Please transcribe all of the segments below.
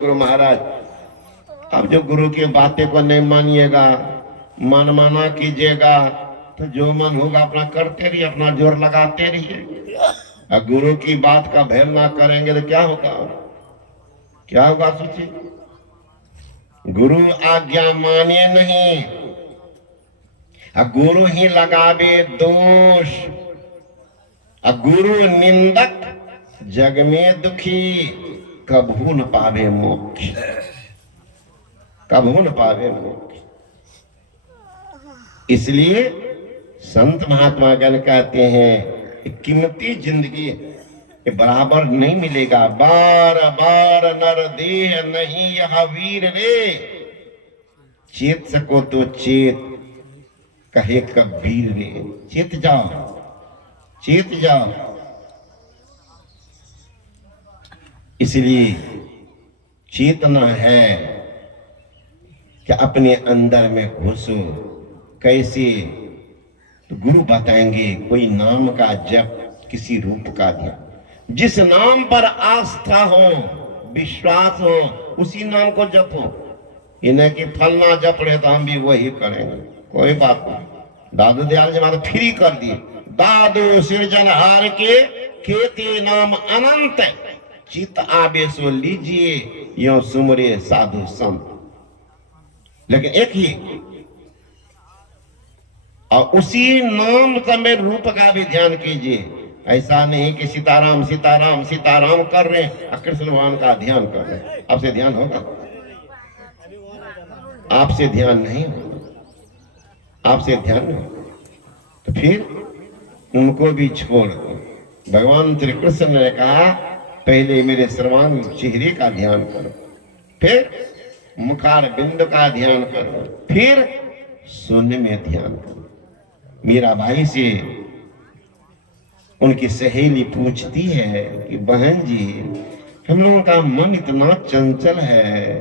गुरु महाराज, अब जो गुरु की बातें को नहीं मानिएगा, मनमाना कीजिएगा तो जो मन होगा अपना करते रहिए, अपना जोर लगाते रहिए। और गुरु की बात का भेद ना करेंगे तो क्या होगा? क्या होगा सोचिए। गुरु आज्ञा माने नहीं, गुरु ही लगावे दोष। गुरु निंदक जग में दुखी, कभू न पावे मोक्ष, कभू न पावे मोक्ष। इसलिए संत महात्मा गण कहते हैं कीमती जिंदगी बराबर नहीं मिलेगा। बार बार नर देह नहीं यह वीर रे, चेत सको तो चेत कहे कबीर रे। चेत जाओ, चेत जाओ। इसलिए चेतना है कि अपने अंदर में घुसो। कैसे? तो गुरु बताएंगे, कोई नाम का जप, किसी रूप का ध्यान, जिस नाम पर आस्था हो, विश्वास हो, उसी नाम को जपो। इन्हें कि फलना जप रहे तो हम भी वही करेंगे, कोई बात नहीं। दादू दयाल जी महाराज फ्री कर दिए। दादू सृजनहार के केते नाम अनंत, चित आवे सो लीजिए, यो सुमरे साधु संत। लेकिन एक ही, और उसी नाम समय रूप का भी ध्यान कीजिए। ऐसा नहीं कि सीताराम सीताराम सीताराम कर रहे हैं, कृष्ण भगवान का ध्यान कर रहे हैं। आपसे ध्यान होगा? आपसे ध्यान नहीं होगा, आपसे ध्यान नहीं होगा। तो फिर उनको भी छोड़ दो। भगवान श्री कृष्ण ने कहा, पहले मेरे सर्वांग चेहरे का ध्यान करो, फिर मुखार बिंदु का ध्यान करो, फिर शून्य में ध्यान करो। मीरा भाई से उनकी सहेली पूछती है कि बहन जी, हम लोगों का मन इतना चंचल है,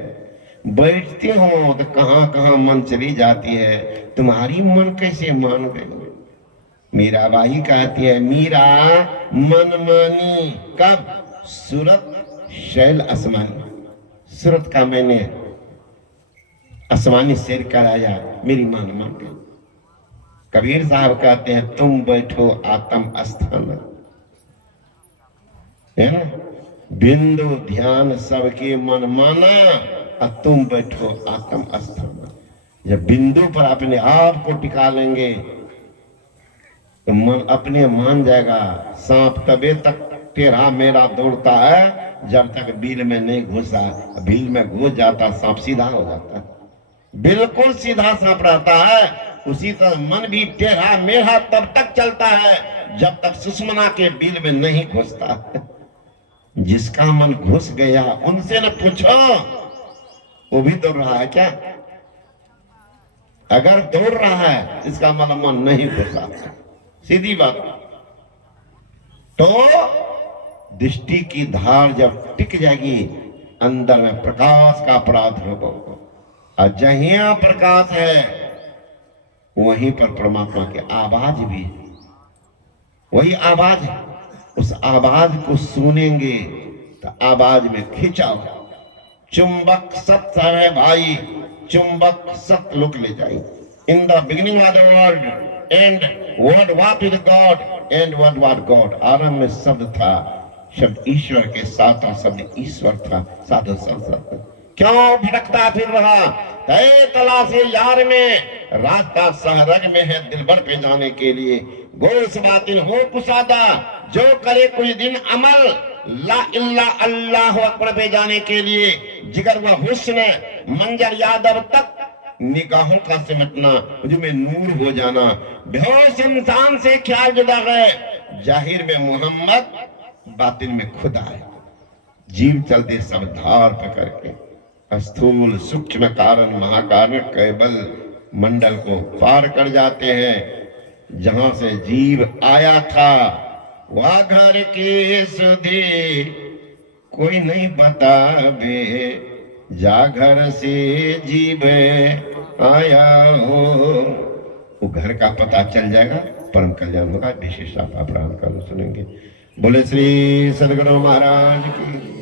बैठते हो तो कहां कहां मन चली जाती है, तुम्हारी मन कैसे मान गई? मीरा बाई कहती है, मीरा मन मानी कब? सूरत शैल आसमानी। सूरत का मैंने आसमानी शेर कराया, मेरी मान मान गई। कबीर साहब कहते हैं, तुम बैठो आत्म स्थान, है ना? बिंदु ध्यान सबके मन माना, और तुम बैठो आत्म स्थान। जब बिंदु पर अपने आप को टिका लेंगे तो मन अपने मान जाएगा। सांप तबे तक टेढ़ा मेरा दौड़ता है जब तक बिल में नहीं घुसा। बिल में घुस जाता सांप सीधा हो जाता है, बिल्कुल सीधा सांप रहता है। उसी तरह मन भी टेढ़ा मेढ़ा तब तक चलता है जब तक सुषमना के बिल में नहीं घुसता। जिसका मन घुस गया उनसे न पूछो, वो भी दौड़ रहा है क्या? अगर दौड़ रहा है इसका मन नहीं घुसा, सीधी बात। तो दृष्टि की धार जब टिक जाएगी, अंदर में प्रकाश का प्रादुर्भाव होगा। और जहाँ प्रकाश है वहीं पर परमात्मा की आवाज भी है। वही आवाज है, उस आवाज को सुनेंगे तो आवाज में खिंचाव। चुंबक सत्य है भाई, चुंबक सत्य लुक ले जाए। In the beginning of the world and word what is God and word what God. आरंभ में शब्द था, शब्द ईश्वर के साथ था, शब्द ईश्वर था, साधु संत। क्यों भटकता फिर रहा? तय तलाशे यार में, रास्ता सहरग में है दिलबर पे जाने के लिए। गोश बातिन हो कुसादा, जो करे कुछ दिन अमल, ला इल्ला अल्लाह अकबर पे जाने के लिए। जिगर व हुस्न मंजर यादव तक निगाहों का सिमटना, में नूर हो जाना। बेहोश इंसान से ख्याल जुदा है, जाहिर में मोहम्मद, बातिन में खुदा है। जीव चलते सब धार पकड़ के, स्थूल सूक्ष्म कारण महाकारण केवल मंडल को पार कर जाते हैं। जहां से जीव आया था वह घर के सुधे कोई नहीं बतावे, जा घर से जीव आया हो। वो घर का पता चल जाएगा, परम कल्याण होगा। विशेष आप प्रार्थना सुनेंगे। बोले श्री सदगुरु महाराज की।